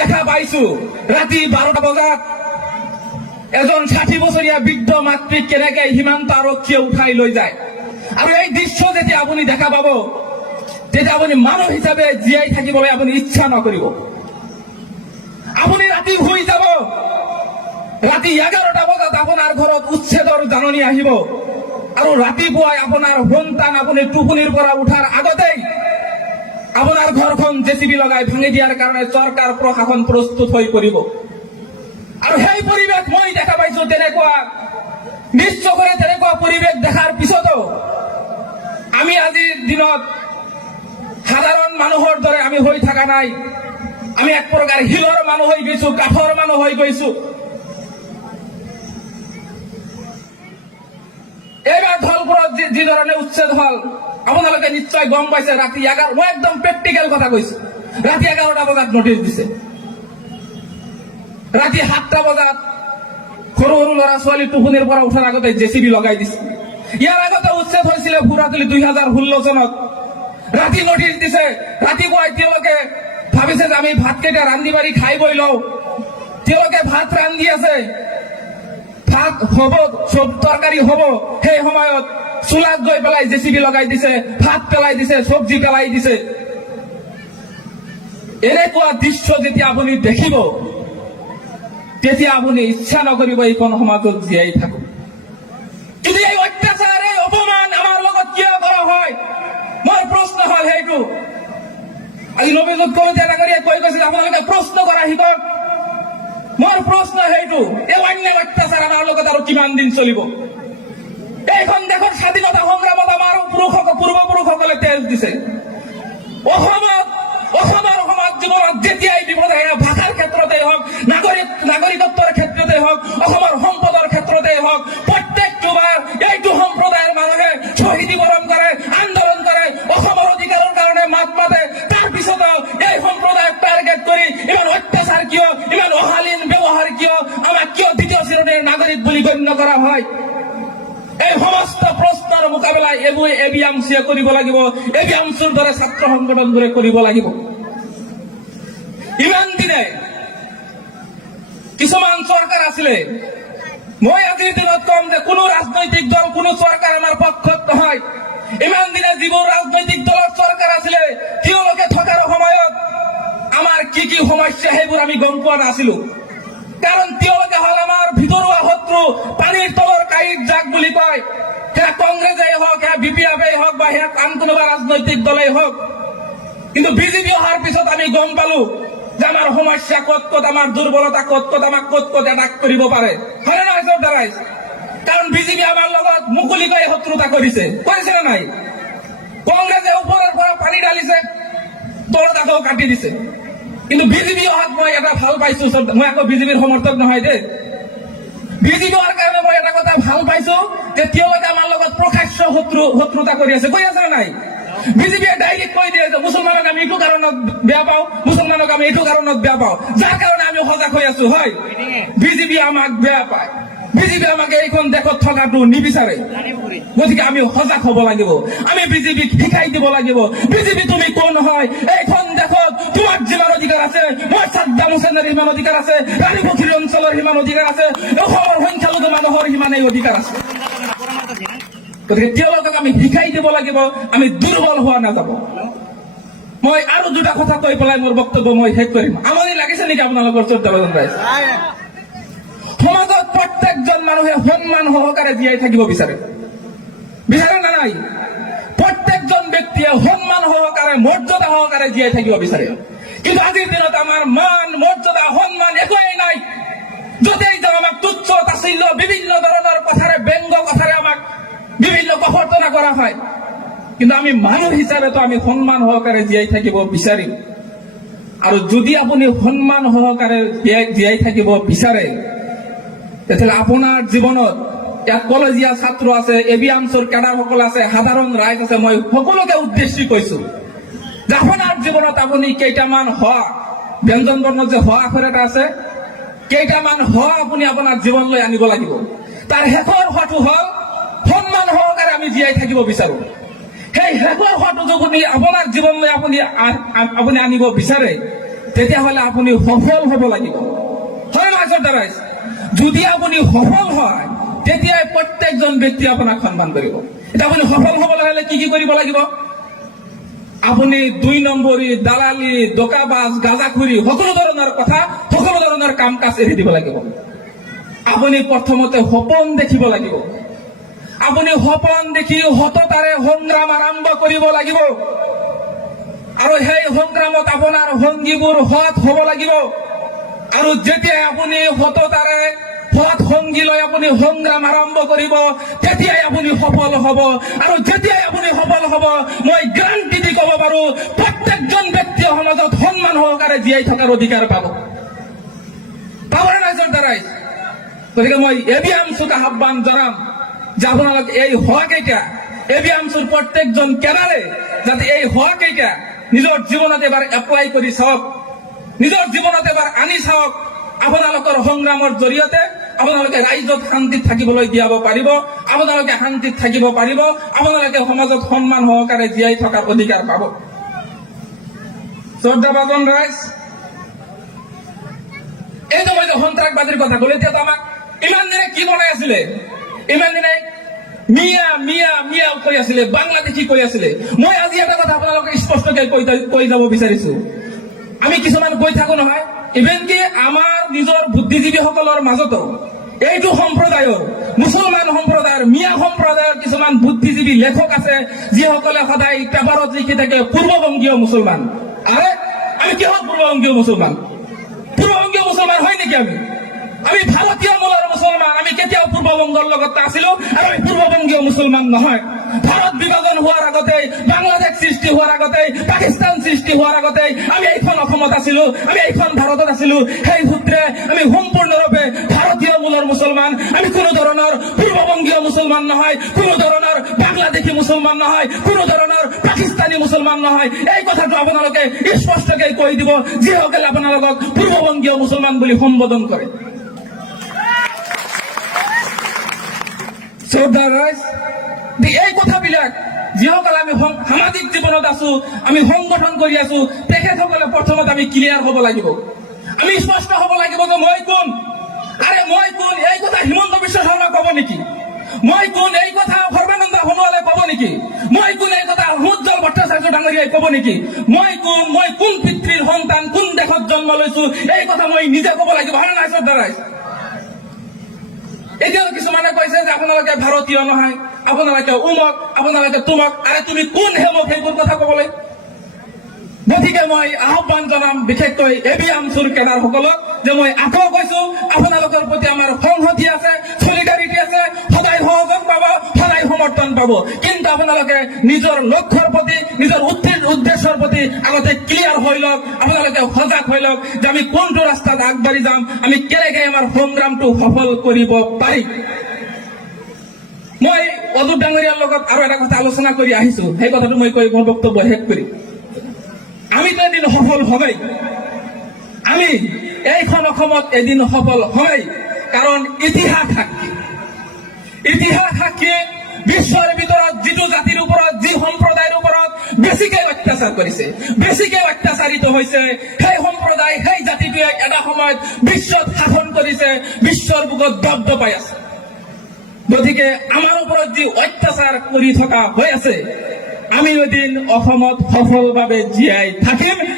দেখা পাইছো ৰাতি 12টা বজাত এজন 60 বছৰীয়া বৃদ্ধ মাতৃক কেনেকৈ সীমান্ত আৰক্ষীয়ে উঠাই লৈ যায়। আৰু এই দৃশ্য যেতিয়া আপুনি দেখা পাব তেতিয়া আপুনি মানুহ হিচাপে জীয়াই থাকিবলৈ আপুনি ইচ্ছা নকৰিব। আপুনি ৰাতি শুই যাব, ৰাতি 11টা বজাত আপোনাৰ ঘৰত উচ্ছেদৰ জাননী আহিব আৰু ৰাতিপুৱাই আপোনাৰ সন্তান আপুনি টোপনিৰ পৰা উঠাৰ আগতেই আপোনাৰ ঘৰখন জেচিবি লগাই ভাঙি দিয়াৰ কাৰণে চৰকাৰ প্ৰশাসন প্ৰস্তুত হৈ পৰিব। আৰু সেই পৰিৱেশ মই দেখা পাইছো। তেনেকুৱা নিশ্চয়কৈ তেনেকুৱা পৰিৱেশ দেখাৰ পিছতো আমি আজিৰ দিনত সাধাৰণ মানুহৰ দৰে আমি হৈ থকা নাই। আমি এক প্ৰকাৰ শিলৰ মানুহ হৈ গৈছো, কাঠৰ মানুহ হৈ গৈছো। এইবাৰ ধলপুৰত যি ধৰণে উচ্ছেদ হল আপোনালোকে নিশ্চয় গম পাইছে। ৰাতি 11, মই একদম প্ৰেক্টিকেল কথা কৈছো, ৰাতি 11টা বজাত নোটিছ দিছে। ৰাতি 7টা বজাত সৰু সৰু ল'ৰা ছোৱালী টোপনিৰ পৰা উঠাৰ আগতে জেচিবি লগাই দিছে। ইয়াৰ আগতে উচ্ছেদ হৈছিলে ফুৰাতুলি 2016 চনত। ৰাতি নোটিছ দিছে, ৰাতিপুৱাই তেওঁলোকে ভাবিছে যে আমি ভাতকেইটা ৰান্ধি বাঢ়ি খাই বৈ লওঁ। তেওঁলোকে ভাত ৰান্ধি আছে, ভাত হ'ব, তৰকাৰী হ'ব, সেই সময়ত চুলাত গৈ পেলাই জেচিবি লগাই দিছে, ভাত পেলাই দিছে, চব্জি পেলাই দিছে। এনেকুৱা দৃশ্য যেতিয়া আপুনি দেখিব তেতিয়া আপুনি ইচ্ছা নকৰিব এইখন সমাজত জীয়াই থাকক। কিন্তু এই অত্যাচাৰ, এই অপমান আমাৰ লগত কিয় কৰা হয়? মোৰ প্ৰশ্ন হল সেইটো। আজি নৱীযোগ কমিটি নাগৰিকে কৈ গৈছিল আপোনালোকে প্ৰশ্ন কৰা শিকক। মোৰ প্ৰশ্ন সেইটো, এই অন্যায় অত্যাচাৰ আমাৰ লগত আৰু কিমান দিন চলিব? এইখন দেশৰ স্বাধীনতা সংগ্ৰামত আমাৰ পূৰ্বপুৰুষসকলে তেজ দিছে। অসমৰ সমাজ জীৱনত যেতিয়াই বিপদ আহে, ভাষাৰ ক্ষেত্ৰতেই হওক, নাগৰিকত্বৰ ক্ষেত্ৰতেই হওক, অসমৰ সম্পদৰ ক্ষেত্ৰতেই হওক, প্ৰত্যেকটোবাৰ এইটো সম্প্ৰদায়ৰ মানুহে শ্বহীদী বৰণ কৰে, আন্দোলন কৰে, অসমৰ অধিকাৰৰ কাৰণে মাত মাতে। তাৰপিছতো এই সম্প্ৰদায়ক টাৰ্গেট কৰি ইমান অত্যাচাৰ কিয়, ইমান অশালীন ব্যৱহাৰ কিয়, আমাক কিয় দ্বিতীয় শ্ৰেণীৰ নাগৰিক বুলি গণ্য কৰা হয়? এই সমস্ত প্ৰশ্নৰ মোকাবিলা এবিএমচিয়ে কৰিব লাগিব, এবিএমচিৰ দৰে ছাত্ৰ সংগঠনবোৰে কৰিব লাগিব। ইমান দিনে কিছুমান চৰকাৰ আছিলে, মই আজিৰ দিনত কম যে কোনো ৰাজনৈতিক দল, কোনো চৰকাৰ আমাৰ পক্ষত নহয়। ইমান দিনে যিবোৰ ৰাজনৈতিক দলৰ চৰকাৰ আছিলে তেওঁলোকে থকাৰ সময়ত আমাৰ কি কি সমস্যা সেইবোৰ আমি গম পোৱা নাছিলো। কাৰণ তেওঁলোকে হল আমাৰ ভিতৰুৱা শত্ৰু, পানীৰ তলৰ কাঁইট যাক বুলি কয়। সেয়া কংগ্ৰেছেই হওক, সেয়া বিপিএফেই হওক, বা সেয়া আন কোনোবা ৰাজনৈতিক দলেই হওক। কিন্তু বিজেপি অহাৰ পিছত আমি গম পালো যে আমাৰ সমস্যা ক'ত ক'ত, আমাৰ দুৰ্বলতা ক'ত ক'ত, আমাক ক'ত ক'ত এটাক কৰিব পাৰে। হয় নে নহয় দ্বাৰাই? কাৰণ বিজেপি আমাৰ লগত মুকলিকৈ শত্ৰুতা কৰিছে নে নাই? কংগ্ৰেছে ওপৰৰ পৰা পানী ঢালিছে, তলত আকৌ কাটি দিছে। কিন্তু বিজেপি অহাত মই এটা ভাল পাইছো, মই আকৌ বিজেপিৰ সমৰ্থক নহয় দেই। বিজেপি অহাৰ কাৰণে মই এটা কথা ভাল পাইছো যে তেওঁলোকে আমাৰ লগত প্ৰকাশ্য শত্ৰুতা কৰি আছে, কৈ আছে নে নাই? বিজেপিয়ে ডাইৰেক্ট কৈ দিয়ে যে মুছলমানক আমি এইটো কাৰণত বেয়া পাওঁ, মুছলমানক আমি এইটো কাৰণত বেয়া পাওঁ, যাৰ কাৰণে আমি সজাগ হৈ আছো। হয়, বিজেপি আমাক বেয়া পায়, বিজেপি আমাকে এইখন দেশত থকাটো নিবিচাৰে। গতিকে আমি সজাগ হব লাগিব, আমি বিজেপিক শিকাই দিব লাগিব, বিজেপি তুমি কোন হয়? এইখন দেশত তোমাক যিমান অধিকাৰ আছে, মই ছাদ্দাম হুছেইনৰ সিমান অধিকাৰ আছে, ৰাণীপুখুৰী অঞ্চলৰ সিমান অধিকাৰ আছে, অসমৰ সংখ্যালঘু মানুহৰ সিমানেই অধিকাৰ আছে। গতিকে তেওঁলোকক আমি শিকাই দিব লাগিব, আমি দুৰ্বল হোৱা নাযাব। মই আৰু দুটা কথা কৈ পেলাই মোৰ বক্তব্য মই শেষ কৰিম। আমনি লাগিছে নেকি আপোনালোকৰ? সমাজত প্ৰত্যেকজন মানুহে সন্মান সহকাৰে জীয়াই থাকিব বিচাৰে না নাই? প্ৰত্যেকজন ব্যক্তিয়ে সন্মান সহকাৰে, মৰ্যাদা সহকাৰে জীয়াই থাকিব বিচাৰে। কিন্তু আজিৰ দিনত আমাৰ মান, মৰ্যাদা, সন্মান একোৱেই নাই। যতেই যাওঁ আমাক তুচ্ছ তাচ্ছিল্য, বিভিন্ন ধৰণৰ কথাৰে, ব্যংগ কথাৰে আমাক বিভিন্ন কঠোৰতা কৰা হয়। কিন্তু আমি মানুহ হিচাপেতো আমি সন্মান সহকাৰে জীয়াই থাকিব বিচাৰিম। আৰু যদি আপুনি সন্মান সহকাৰে জীয়াই থাকিব বিচাৰে, তেতিয়াহ'লে আপোনাৰ জীৱনত ইয়াত কলেজীয়া ছাত্ৰ আছে, এবিএমচিৰ কেডাৰসকল আছে, সাধাৰণ ৰাইজ আছে, মই সকলোকে উদ্দেশ্যি কৈছো যে আপোনাৰ জীৱনত আপুনি কেইটামান হোৱা, ব্যঞ্জন বৰ্ণত যে হোৱা আখৰ এটা আছে, কেইটামান হোৱা আপুনি আপোনাৰ জীৱনলৈ আনিব লাগিব। তাৰ শেষৰ হোৱাটো হল সন্মান সহকাৰে আমি জীয়াই থাকিব বিচাৰো। সেই শেষৰ হোৱাটো যদি আপোনাৰ জীৱনলৈ আপুনি আনিব বিচাৰে, তেতিয়াহ'লে আপুনি সফল হ'ব লাগিব, হয় নহয় শ্ৰদ্ধা ৰাইজ? যদি আপুনি সফল হয় তেতিয়াই প্ৰত্যেকজন ব্যক্তি আপোনাক সন্মান কৰিব। এতিয়া আপুনি সফল হ'বলৈ হ'লে কি কি কৰিব লাগিব? আপুনি 2 নম্বৰী, দালালি, দগাবাজ, গাঁজাখুৰি সকলো ধৰণৰ কথা, সকলো ধৰণৰ কাম কাজ এৰি দিব লাগিব। আপুনি প্ৰথমতে সপোন দেখিব লাগিব। আপুনি সপোন দেখি সততাৰে সংগ্ৰাম আৰম্ভ কৰিব লাগিব আৰু সেই সংগ্ৰামত আপোনাৰ সংগীবোৰ সৎ হ'ব লাগিব। আৰু যেতিয়া আপুনি সততাৰে সৎ সংগী লৈ আপুনি সংগ্ৰাম আৰম্ভ কৰিব তেতিয়াই আপুনি সফল হ'ব। আৰু যেতিয়াই আপুনি সফল হ'ব মই গ্যাৰাণ্টি দি ক'ব পাৰো প্ৰত্যেকজন ব্যক্তিয়ে সমাজত সন্মান সহকাৰে জীয়াই থকাৰ অধিকাৰ পাব। পাবনে নাই শ্ৰদ্ধা ৰাইজ? গতিকে মই এবিএমচুক আহ্বান জনাম যে আপোনালোকে এই হকেইটা এবিএমচুৰ প্ৰত্যেকজন কেডাৰে যাতে এই হকেইটা নিজৰ জীৱনত এবাৰ এপ্লাই কৰি চাওক, নিজৰ জীৱনত এবাৰ আনি চাওক। আপোনালোকৰ সংগ্ৰামৰ জৰিয়তে আপোনালোকে ৰাইজত শান্তিত থাকিবলৈ দিয়াব পাৰিব, আপোনালোকে শান্তিত থাকিব পাৰিব, আপোনালোকে সমাজত সন্মান সহকাৰে জীয়াই থকাৰ অধিকাৰ পাব। শ্ৰদ্ধাভাজন ৰাইজ, এইটো মই যে সন্ত্ৰাসবাদীৰ কথা ক'লো, এতিয়াতো আমাক ইমান দিনে কি বনাই আছিলে? ইমান দিনে মিয়া মিয়া মিয়া কৈ আছিলে, বাংলাদেশী কৈ আছিলে। মই আজি এটা কথা আপোনালোকে স্পষ্টকৈ কৈ যাব বিচাৰিছো। আমি কিছুমান কৈ থাকো নহয়, ইভেন কি আমাৰ নিজৰ বুদ্ধিজীৱীসকলৰ মাজতো এইটো সম্প্ৰদায়ৰ, মুছলমান সম্প্ৰদায়ৰ, মিয়া সম্প্ৰদায়ৰ কিছুমান বুদ্ধিজীৱী লেখক আছে যিসকলে সদায় পেপাৰত লিখি থাকে পূৰ্ববংগীয় মুছলমান। আৰে আমি কিহত পূৰ্ববংগীয় মুছলমান? পূৰ্ববংগীয় মুছলমান হয় নেকি? আমি ভাৰতীয় মূলৰ মুছলমান। আমি কেতিয়াও পূৰ্ববংগৰ লগত আছিলো আৰু আমি পূৰ্ববংগীয় মুছলমান নহয়। ভাৰত বিভাজন হোৱাৰ আগতে, বাংলাদেশ সৃষ্টি হোৱাৰ আগতে, পাকিস্তান সৃষ্টি হোৱাৰ আগতে আমি এইখন অসমত আছিলো, আমি এইখন ভাৰতত আছিলো। সেই সূত্ৰে আমি সম্পূৰ্ণৰূপে ভাৰতীয় মূলৰ মুছলমান। আমি কোনো ধৰণৰ পূৰ্ববংগীয় মুছলমান নহয়, কোনো ধৰণৰ বাংলাদেশী মুছলমান নহয়, কোনো ধৰণৰ পাকিস্তানী মুছলমান নহয়। এই কথাটো আপোনালোকে স্পষ্টকৈ কৈ দিব যিসকলে আপোনালোকক পূৰ্ববংগীয় মুছলমান বুলি সম্বোধন কৰে। শ্ৰদ্ধা ৰাইজ, এই কথাবিলাক যিসকলে আমি সামাজিক জীৱনত আছো, আমি সংগঠন কৰি আছো, তেখেতসকলে প্ৰথমত আমি ক্লিয়াৰ হ'ব লাগিব। আমি স্পষ্ট হ'ব লাগিব যে মই কোন। আৰে মই কোন এই কথা হিমন্ত বিশ্ব শৰ্মা ক'ব নেকি? মই কোন এই কথা সৰ্বানন্দ সোণোৱালে ক'ব নেকি? মই কোন এই কথা উজ্জ্বল ভট্টাচাৰ্য ডাঙৰীয়াই ক'ব নেকি? মই কোন পিতৃৰ সন্তান, কোন দেশত জন্ম লৈছো, এই কথা মই নিজে ক'ব লাগিব, হয় নাই শ্ৰদ্ধা ৰাইজ? এতিয়াও কিছুমানে কৈছে যে আপোনালোকে ভাৰতীয় নহয়, আপোনালোকে উমক, আপোনালোকে তুমক। আৰে তুমি কোন হে মোক সেইবোৰ কথা ক'বলৈ? গতিকে মই আহ্বান জনাম বিশেষকৈ এবিএমচুৰ কেডাৰসকলক যে মই আকৌ কৈছো আপোনালোকৰ প্ৰতি আমাৰ সংহতি আছে, চলিডাৰিটি আছে, সদায় সহযোগ পাব, সদায় সমৰ্থন পাব। কিন্তু আপোনালোকে নিজৰ লক্ষ্যৰ প্ৰতি, নিজৰ উদ্দেশ্যৰ প্ৰতি আগতে ক্লিয়াৰ হৈ লওক, আপোনালোকে সজাগ হৈ লওক যে আমি কোনটো ৰাস্তাত আগবাঢ়ি যাম, আমি কেনেকে আমাৰ সংগ্ৰামটো সফল কৰিব পাৰিম। মই অদূৰ ডাঙৰীয়াৰ লগত আৰু এটা কথা আলোচনা কৰি আহিছো, সেই কথাটো মই কৈ মোৰ বক্তব্য শেষ কৰিম। আমিতো এদিন সফল হমেই, আমি এইখন অসমত এদিন সফল হমেই। কাৰণ ইতিহাস সাক্ষী বিশ্বৰ ভিতৰত যিটো জাতিৰ ওপৰত, যি সম্প্ৰদায়ৰ ওপৰত বেছিকে অত্যাচাৰ কৰিছে, বেছিকে অত্যাচাৰিত হৈছে, সেই সম্প্ৰদায়, সেই জাতিটোৱে এটা সময়ত বিশ্বত শাসন কৰিছে, বিশ্বৰ বুকত দপদপাই আছে। গতিকে আমাৰ ওপৰত যি অত্যাচাৰ কৰি থকা হৈ আছে, আমি এদিন অসমত সফলভাৱে জীয়াই থাকিম।